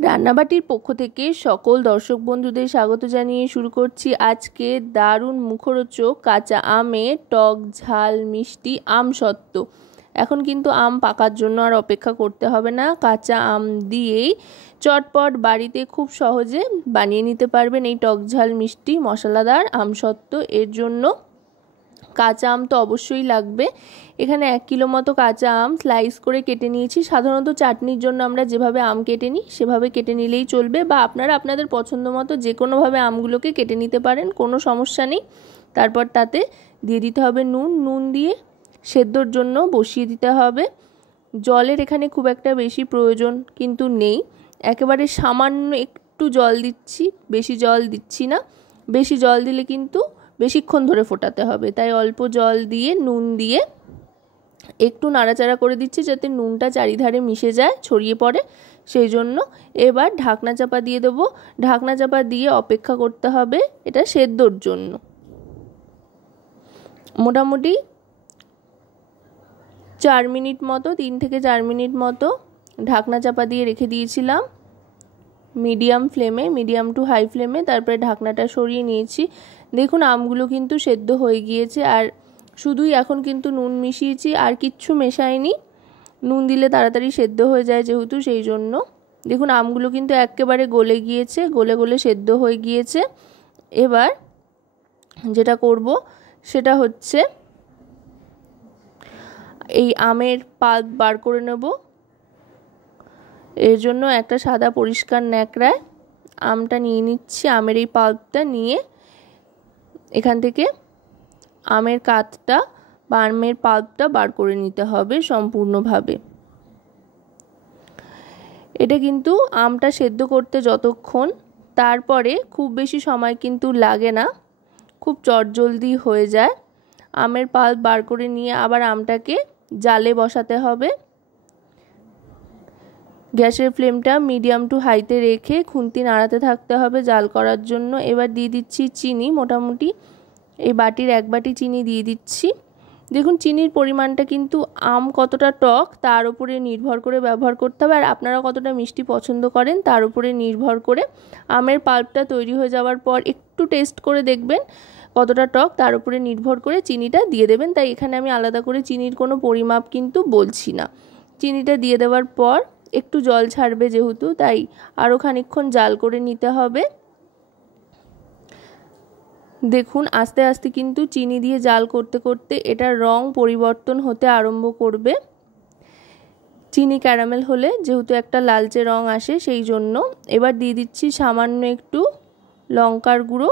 রান্নাবাটির পক্ষ থেকে সকল দর্শক বন্ধুদের স্বাগত জানিয়ে শুরু করছি আজকে দারুণ মুখরোচক কাঁচা আমে টক ঝাল মিষ্টি আমসত্ত্ব। এখন কিন্তু আম পাকার জন্য আর অপেক্ষা করতে হবে না, কাঁচা আম দিয়েই চটপট বাড়িতে খুব সহজে বানিয়ে নিতে পারবেন এই টক ঝাল মিষ্টি মশলাদার আমসত্ত্ব। এর জন্য কাঁচা আম তো অবশ্যই লাগবে। এখানে 1 কিলো মতো কাঁচা আম স্লাইস করে কেটে নিয়েছি। সাধারণত চাটনির জন্য আমরা যেভাবে আম কেটে নিই সেভাবে কেটে নিলেই চলবে, বা আপনারা আপনাদের পছন্দ মতো যে কোনোভাবে আমগুলোকে কেটে নিতে পারেন, কোনো সমস্যা নেই। তারপর তাতে দিয়ে দিতে হবে নুন দিয়ে সেদ্ধর জন্য বসিয়ে দিতে হবে। জলের এখানে খুব একটা বেশি প্রয়োজন কিন্তু নেই, একেবারে সামান্য একটু জল দিচ্ছি, বেশি জল দিচ্ছি না। বেশি জল দিলে কিন্তু বেশিক্ষণ ধরে ফোটাতে হবে, তাই অল্প জল দিয়ে নুন দিয়ে একটু নাড়াচাড়া করে দিচ্ছি যাতে নুনটা চারিধারে মিশে যায়, ছড়িয়ে পড়ে, সেই জন্য। এবার ঢাকনা চাপা দিয়ে দেবো। ঢাকনা চাপা দিয়ে অপেক্ষা করতে হবে এটা সেদ্ধর জন্য। মোটামুটি 4 মিনিট মতো, 3 থেকে 4 মিনিট মতো ঢাকনা চাপা দিয়ে রেখে দিয়েছিলাম মিডিয়াম ফ্লেমে, মিডিয়াম টু হাই ফ্লেমে। তারপরে ঢাকনাটা সরিয়ে নিয়েছি। দেখুন আমগুলো কিন্তু সেদ্ধ হয়ে গিয়েছে, আর শুধুই এখন কিন্তু নুন মিশিয়েছি, আর কিচ্ছু মেশাইনি। নুন দিলে তাড়াতাড়ি সেদ্ধ হয়ে যায় যেহেতু, সেই জন্য। দেখুন আমগুলো কিন্তু একেবারে গলে গিয়েছে, গলে গলে সেদ্ধ হয়ে গিয়েছে। এবার যেটা করব সেটা হচ্ছে এই আমের পাল্প বার করে নেব। এর জন্য একটা সাদা পরিষ্কার ন্যাকড়ায় আমটা নিয়ে নিচ্ছি। আমের এই পাল্পটা নিয়ে এখান থেকে আমের কাতটা বা আমের পাল্পটা বার করে নিতে হবে সম্পূর্ণভাবে। এটা কিন্তু আমটা সেদ্ধ করতে যতক্ষণ, তারপরে খুব বেশি সময় কিন্তু লাগে না, খুব চটজলদি হয়ে যায়। আমের পাল্প বার করে নিয়ে আবার আমটাকে জালে বসাতে হবে। গ্যাসের ফ্লেমটা মিডিয়াম টু হাইতে রেখে খুন্তি নাড়াতে থাকতে হবে জাল করার জন্য। এবার দিয়ে দিচ্ছি চিনি, মোটামুটি এই বাটির 1 বাটি চিনি দিয়ে দিচ্ছি। দেখুন চিনির পরিমাণটা কিন্তু আম কতটা টক তার উপরে নির্ভর করে ব্যবহার করতে হবে, আর আপনারা কতটা মিষ্টি পছন্দ করেন তার উপরে নির্ভর করে। আমের পাল্পটা তৈরি হয়ে যাওয়ার পর একটু টেস্ট করে দেখবেন কতটা টক, তার উপরে নির্ভর করে চিনিটা দিয়ে দেবেন। তাই এখানে আমি আলাদা করে চিনির কোনো পরিমাপ কিন্তু বলছি না। চিনিটা দিয়ে দেওয়ার পর একটু জল ছাড়বে যেহেতু, তাই আরও খানিকক্ষণ জাল করে নিতে হবে। দেখুন আস্তে আস্তে কিন্তু চিনি দিয়ে জাল করতে করতে এটার রং পরিবর্তন হতে আরম্ভ করবে। চিনি ক্যারামেল হলে যেহেতু একটা লালচে রং আসে, সেই জন্য। এবার দিয়ে দিচ্ছি সামান্য একটু লঙ্কার গুঁড়ো।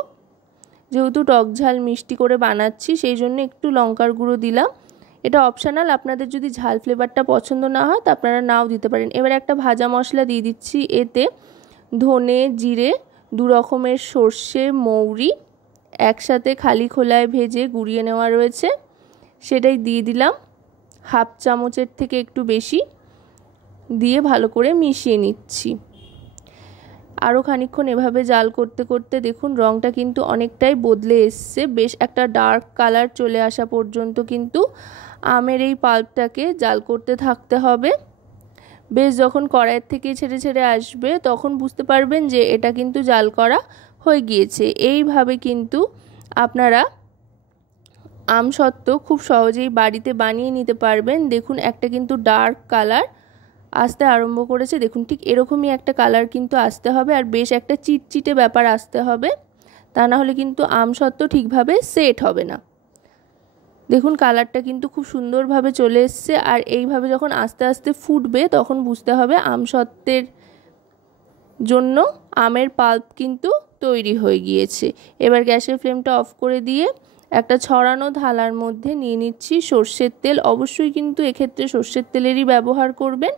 যেহেতু টক ঝাল মিষ্টি করে বানাচ্ছি সেই জন্য একটু লঙ্কার গুঁড়ো দিলাম। এটা অপশনাল, আপনাদের যদি ঝাল ফ্লেভারটা পছন্দ না হয় তা আপনারা নাও দিতে পারেন। এবার একটা ভাজা মশলা দিয়ে দিচ্ছি। এতে ধনে জিরে 2 রকমের সর্ষে মৌরি একসাথে খালি খোলায় ভেজে গুঁড়িয়ে নেওয়া রয়েছে, সেটাই দিয়ে দিলাম। 1/2 চামচের থেকে একটু বেশি দিয়ে ভালো করে মিশিয়ে নিচ্ছি। আরও খানিকক্ষণ এভাবে জাল করতে করতে দেখুন রঙটা কিন্তু অনেকটাই বদলে এসছে, বেশ একটা ডার্ক কালার চলে আসা পর্যন্ত কিন্তু আমের এই পাল্পটাকে জাল করতে থাকতে হবে। বেশ যখন কড়াইয়ের থেকে ছেড়ে ছেড়ে আসবে তখন বুঝতে পারবেন যে এটা কিন্তু জাল করা হয়ে গিয়েছে। এইভাবে কিন্তু আপনারা আমসত্ত্ব খুব সহজেই বাড়িতে বানিয়ে নিতে পারবেন। দেখুন একটা কিন্তু ডার্ক কালার আসতে আরম্ভ করেছে, দেখুন ঠিক এরকমই একটা কালার কিন্তু আসতে হবে, আর বেশ একটা চিটচিটে ব্যাপার আসতে হবে, তা না হলে কিন্তু আমসত্ত্ব ঠিকভাবে সেট হবে না। দেখুন কালারটা কিন্তু খুব সুন্দরভাবে চলে এসছে, আর এইভাবে যখন আস্তে আস্তে ফুটবে তখন বুঝতে হবে আমসত্ত্বের জন্য আমের পাল্প কিন্তু তৈরি হয়ে গিয়েছে। এবার গ্যাসের ফ্লেমটা অফ করে দিয়ে একটা ছড়ানো থালার মধ্যে নিয়ে নিচ্ছি সর্ষের তেল। অবশ্যই কিন্তু এক্ষেত্রে সর্ষের তেলেরই ব্যবহার করবেন।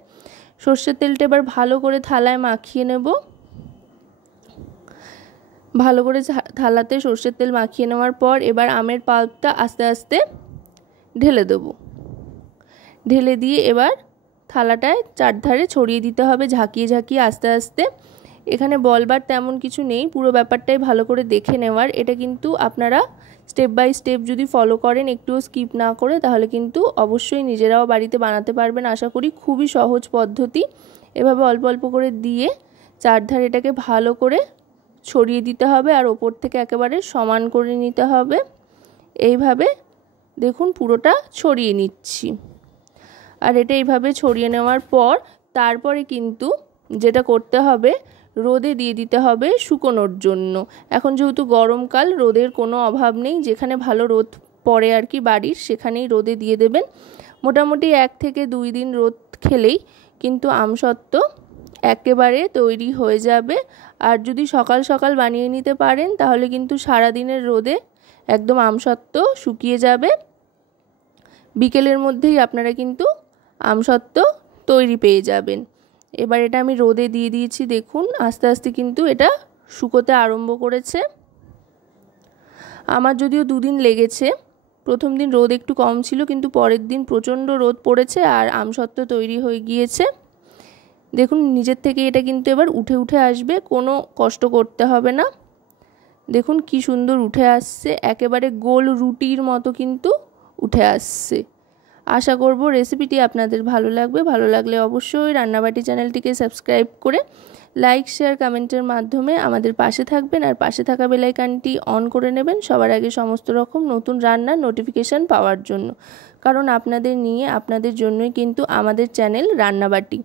সর্ষের তেলটা এবার ভালো করে থালায় মাখিয়ে নেব। ভালো করে থালাতে সর্ষের তেল মাখিয়ে নেওয়ার পর এবার আমের পাল্পটা আস্তে আস্তে ঢেলে দেব। ঢেলে দিয়ে এবার থালাটায় চারধারে ছড়িয়ে দিতে হবে ঝাঁকিয়ে ঝাঁকিয়ে আস্তে আস্তে। এখানে বলবার তেমন কিছু নেই, পুরো ব্যাপারটাই ভালো করে দেখে নেওয়ার। এটা কিন্তু আপনারা স্টেপ বাই স্টেপ যদি ফলো করেন, একটুও স্কিপ না করে, তাহলে কিন্তু অবশ্যই নিজেরাও বাড়িতে বানাতে পারবেন আশা করি। খুবই সহজ পদ্ধতি। এভাবে অল্প অল্প করে দিয়ে চারধারে এটাকে ভালো করে ছড়িয়ে দিতে হবে আর ওপর থেকে একেবারে সমান করে নিতে হবে। এইভাবে দেখুন পুরোটা ছড়িয়ে নিচ্ছি। আর এটা এইভাবে ছড়িয়ে নেওয়ার পর তারপরে কিন্তু যেটা করতে হবে, রোদে দিয়ে দিতে হবে শুকোনোর জন্য। এখন যেহেতু গরমকাল, রোদের কোনো অভাব নেই, যেখানে ভালো রোদ পড়ে আর কি বাড়ির, সেখানেই রোদে দিয়ে দেবেন। মোটামুটি 1 থেকে 2 দিন রোদ খেলেই কিন্তু আমসত্ত্ব একেবারে তৈরি হয়ে যাবে। আর যদি সকাল সকাল বানিয়ে নিতে পারেন তাহলে কিন্তু সারাদিনের রোদে একদম আমসত্ত্ব শুকিয়ে যাবে। বিকেলের মধ্যেই আপনারা কিন্তু আমসত্ত্ব তৈরি পেয়ে যাবেন। এবার এটা আমি রোদে দিয়ে দিয়েছি, দেখুন আস্তে আস্তে কিন্তু এটা শুকোতে আরম্ভ করেছে। আমার যদিও 2 দিন লেগেছে, প্রথম দিন রোদ একটু কম ছিল কিন্তু পরের দিন প্রচণ্ড রোদ পড়েছে আর আমসত্ত্ব তৈরি হয়ে গিয়েছে। দেখুন নিজের থেকে এটা কিন্তু এবার উঠে উঠে আসবে, কোনো কষ্ট করতে হবে না। দেখুন কি সুন্দর উঠে আসছে, একেবারে গোল রুটির মতো কিন্তু উঠে আসছে। আশা করব রেসিপিটি আপনাদের ভালো লাগবে। ভালো লাগলে অবশ্যই রান্নাবাটি চ্যানেলটিকে সাবস্ক্রাইব করে লাইক শেয়ার কমেন্টের মাধ্যমে আমাদের পাশে থাকবেন আর পাশে থাকা বেল আইকনটি অন করে নেবেন সবার আগে সমস্ত রকম নতুন রান্নার নোটিফিকেশান পাওয়ার জন্য। কারণ আপনাদের নিয়ে, আপনাদের জন্যই কিন্তু আমাদের চ্যানেল রান্নাবাটি।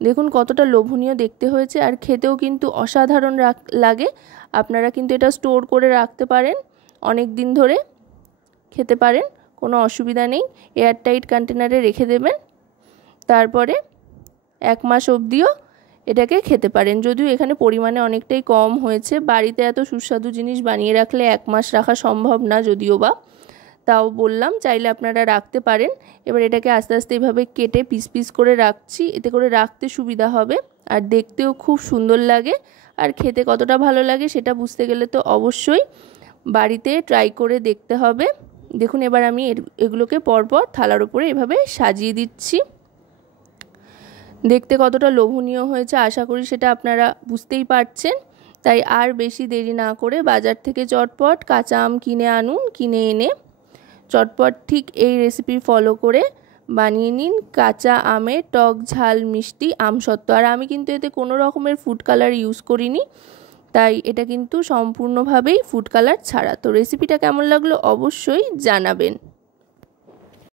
দেখুন কতটা লোভনীয় দেখতে হয়েছে আর খেতেও কিন্তু অসাধারণ লাগে। আপনারা কিন্তু এটা স্টোর করে রাখতে পারেন, অনেক দিন ধরে খেতে পারেন, কোনো অসুবিধা নেই। এয়ারটাইট কন্টেনারে রেখে দেবেন, তারপরে 1 মাস অবধিও এটাকে খেতে পারেন। যদিও এখানে পরিমাণে অনেকটাই কম হয়েছে, বাড়িতে এত সুস্বাদু জিনিস বানিয়ে রাখলে 1 মাস রাখা সম্ভব না, যদিও বা, তাও বললাম চাইলে আপনারা রাখতে পারেন। এবার এটাকে আস্তে আস্তে এইভাবে কেটে পিস পিস করে রাখছি, এতে করে রাখতে সুবিধা হবে আর দেখতেও খুব সুন্দর লাগে। আর খেতে কতটা ভালো লাগে সেটা বুঝতে গেলে তো অবশ্যই বাড়িতে ট্রাই করে দেখতে হবে। দেখুন এবার আমি এগুলোকে পরপর থালার উপরে এভাবে সাজিয়ে দিচ্ছি। দেখতে কতটা লোভনীয় হয়েছে আশা করি সেটা আপনারা বুঝতেই পারছেন। তাই আর বেশি দেরি না করে বাজার থেকে চটপট কাঁচা আম কিনে আনুন, কিনে এনে চটপট ঠিক এই রেসিপি ফলো করে বানিয়ে নিন কাঁচা আমের টক ঝাল মিষ্টি আমসত্ত্ব। আর আমি কিন্তু এতে কোনো রকমের ফুড কালার ইউজ করিনি, তাই এটা কিন্তু সম্পূর্ণভাবেই ফুড কালার ছাড়া। তো রেসিপিটা কেমন লাগলো অবশ্যই জানাবেন।